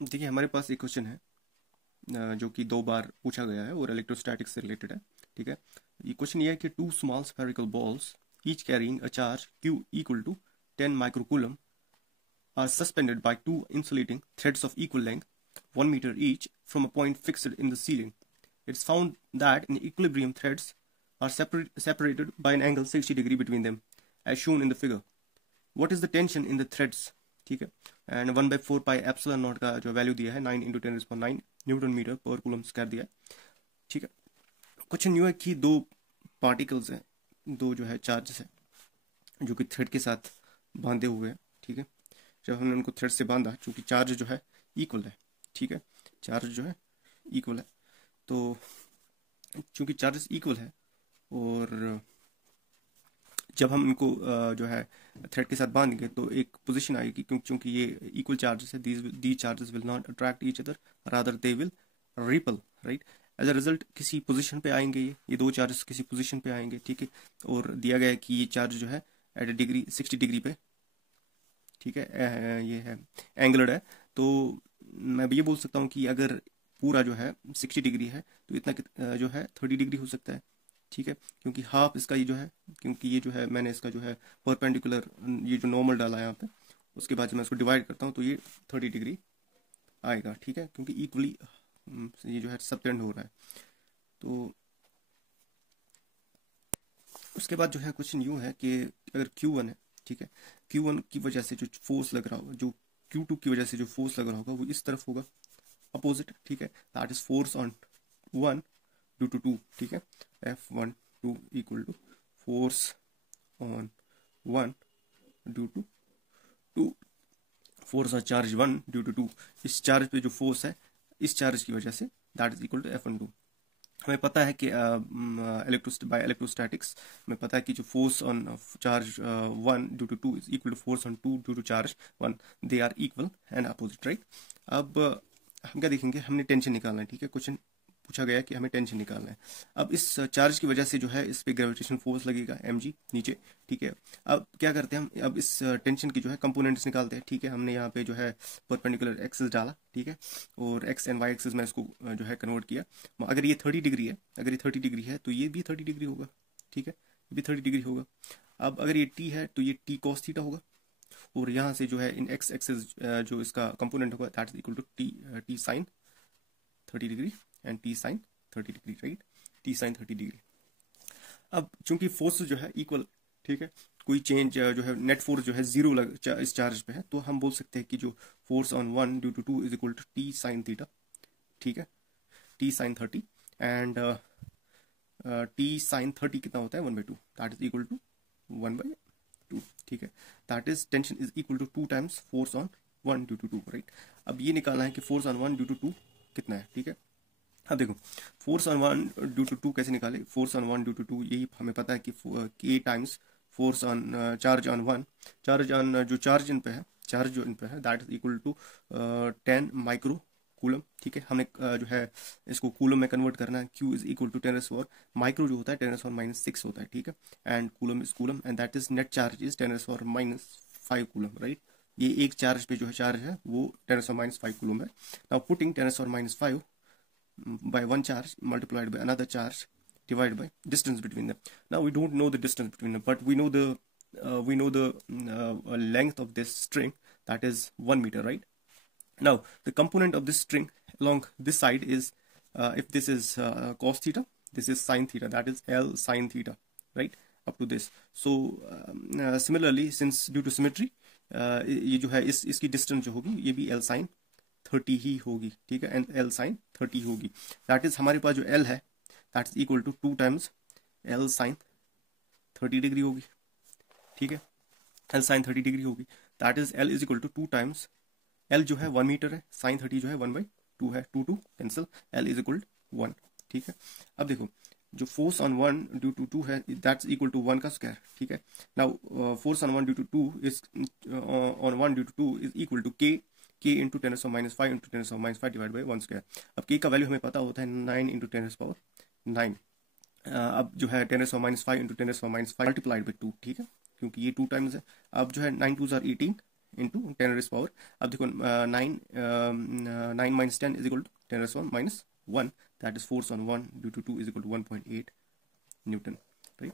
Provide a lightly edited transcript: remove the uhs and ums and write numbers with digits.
देखिए हमारे पास एक क्वेश्चन है जो कि 2 बार पूछा गया है और इलेक्ट्रोस्टैटिक्स से रिलेटेड है। ठीक है, ये क्वेश्चन ये है कि two small spherical balls each carrying a charge q equal to 10 microcoulomb are suspended by two insulating threads of equal length, 1 meter each, from a point fixed in the ceiling. It's found that in equilibrium threads are separated by an angle 60 degree between them, as shown in the figure. What is the tension in the threads? ठीक है, and 1/4 pi epsilon not का जो value दिया है 9 × 10⁹ Newton metre पर coulomb square दिया है। ठीक है, क्वेश्चन यूँ है कि दो पार्टिकल्स हैं, दो जो है चार्जेस हैं जो कि थ्रेड के साथ बांधे हुए हैं। ठीक है, जब हमने उनको थ्रेड से बांधा, चूंकि चार्ज जो है इक्वल है। ठीक है, चार्ज जो है इक्वल है, तो चूंकि चार्जेस इक्वल है और जब हम इनको जो है थ्रेड के साथ बांधेंगे तो एक पोजीशन आएगी, क्योंकि चूंकि ये इक्वल चार्जेस है, the charges will not attract each other, rather they will repel, right. As a result किसी पोजीशन पे आएंगे, ये दो चार्जेस किसी पोजीशन पे आएंगे। ठीक है, और दिया गया है कि ये चार्ज जो है एट अ डिग्री 60 डिग्री पे, ठीक है, ये है एंगलड है। तो मैं ये बोल सकता हूँ कि अगर पूरा जो है 60 डिग्री है तो इतना जो है 30 डिग्री हो सकता है। ठीक है, क्योंकि हाफ इसका ये जो है, क्योंकि ये जो है मैंने इसका जो है परपेंडिकुलर ये जो नॉर्मल डाला है यहाँ पे, उसके बाद जब मैं इसको डिवाइड करता हूँ तो ये 30 डिग्री आएगा। ठीक है, क्योंकि इक्वली ये जो है सबटेंड हो रहा है। तो उसके बाद जो है क्वेश्चन यूँ है कि अगर Q1 है, ठीक है, Q1 की वजह से जो फोर्स लग रहा होगा, जो Q2 की वजह से जो फोर्स लग रहा होगा वो इस तरफ होगा, अपोजिट। ठीक है, that is force on 1 due to 2। ठीक है, F12 equal to force on 1 due to 2, force on charge 1 due to 2। इस चार्ज पे जो फोर्स है इस चार्ज की वजह से, that is equal to F12। हमें पता है कि बाय इलेक्ट्रोस्टैटिक्स हमें पता है कि जो force on charge 1 due to 2 is equal to force on 2 due to charge 1, they are equal and opposite, right. अब हम क्या देखेंगे, हमने टेंशन निकालना है। ठीक है, क्वेश्चन पूछा गया कि हमें टेंशन निकालना है। अब इस चार्ज की वजह से जो है इस पे ग्रेविटेशन फोर्स लगेगा mg नीचे। ठीक है, अब क्या करते हैं हम, अब इस टेंशन की जो है कंपोनेंट्स निकालते हैं। ठीक है, हमने यहाँ पे जो है परपेंडिकुलर एक्सिस डाला। ठीक है, और एक्स एंड वाई एक्सिस में इसको जो है कन्वर्ट किया। अगर ये 30 डिग्री है, अगर ये 30 डिग्री है तो ये भी 30 डिग्री होगा। ठीक है, ये भी 30 डिग्री होगा। अब अगर ये टी है तो ये टी कॉस थीटा होगा, और यहाँ से जो है इन एक्स एक्सिस जो इसका कंपोनेंट होगा that is equal to T sine 30 degree and T sine 30 degree, right, T sine 30 degree. अब चूंकि फोर्स जो है इक्वल, ठीक है, कोई चेंज जो है नेट फोर्स जो है जीरो इस चार्ज पे है, तो हम बोल सकते हैं कि जो force on 1 due to 2 is equal to T sine theta. ठीक है, T sine 30, and T sine 30 कितना होता है 1/2, दैट इज इक्वल टू 1/2। ठीक है, that is tension is equal to 2 times force on 1 due to 2, right. अब ये निकालना है कि फोर्स ऑन 1 ड्यू टू 2 कितना है। ठीक है, अब देखो फोर्स ऑन 1 ड्यू टू 2 कैसे निकाले। फोर्स ऑन 1 ड्यू टू 2 यही हमें पता है कि k times force on charge on 1, charge on जो चार्ज इन पे है, चार्ज जो इन पे है that is equal to 10 micro coulomb. ठीक है, हमने जो है इसको कूलम में कन्वर्ट करना है। Q is equal to 10⁻⁴, micro जो होता है 10⁻⁻6 होता है। ठीक है, and coulomb is coulomb, and that is net charge is 10⁻⁻5 coulomb, right. ये एक चार्ज पे जो है चार्ज है वो 10⁻⁻5 कूलम है। Now putting 10⁻⁻5 by one charge multiplied by another charge divided by distance between them. Now we don't know the distance between them, but we know the length of this string, that is 1 meter, right? Now the component of this string along this side is, if this is cos theta, this is sin theta, that is L sin theta, right, up to this. So similarly, since due to symmetry, ये जो है इसकी distance जो होगी ये भी L sin 30 ही होगी। ठीक है, एंड L sin 30 होगी। दैट इज हमारे पास जो L है that is equal to 2 times L sin 30 degree होगी। ठीक है, L sin 30 डिग्री होगी, that is L is equal to 2 times L जो है 1 मीटर है, sin 30 जो है 1/2 है, 2 cancel, L is equal to 1। ठीक है, अब देखो जो फोर्स ऑन 1 ड्यू टू 2 है दैट्स इक्वल टू 1 का स्क्वायर। ठीक है, now force on 1 due to 2 is on 1 due to 2 is equal to k into 10⁻⁵ into 10⁻⁵ divide by 1 square. अब k का वैल्यू हमें पता होता है 9 इंटू 10⁻⁹। अब जो है 10⁻⁵ इंटू 10⁻⁵ मल्टीप्लाइड बाई 2। ठीक है, क्योंकि ये 2 टाइम्स है। अब जो है 9 2 ज़ार 18 इंटू 10⁻⁻। अब देखो 9 minus 10 is equal to 10⁻⁻ minus 1, that is force on 1 due to 2 is equal to 1.8 newton, right.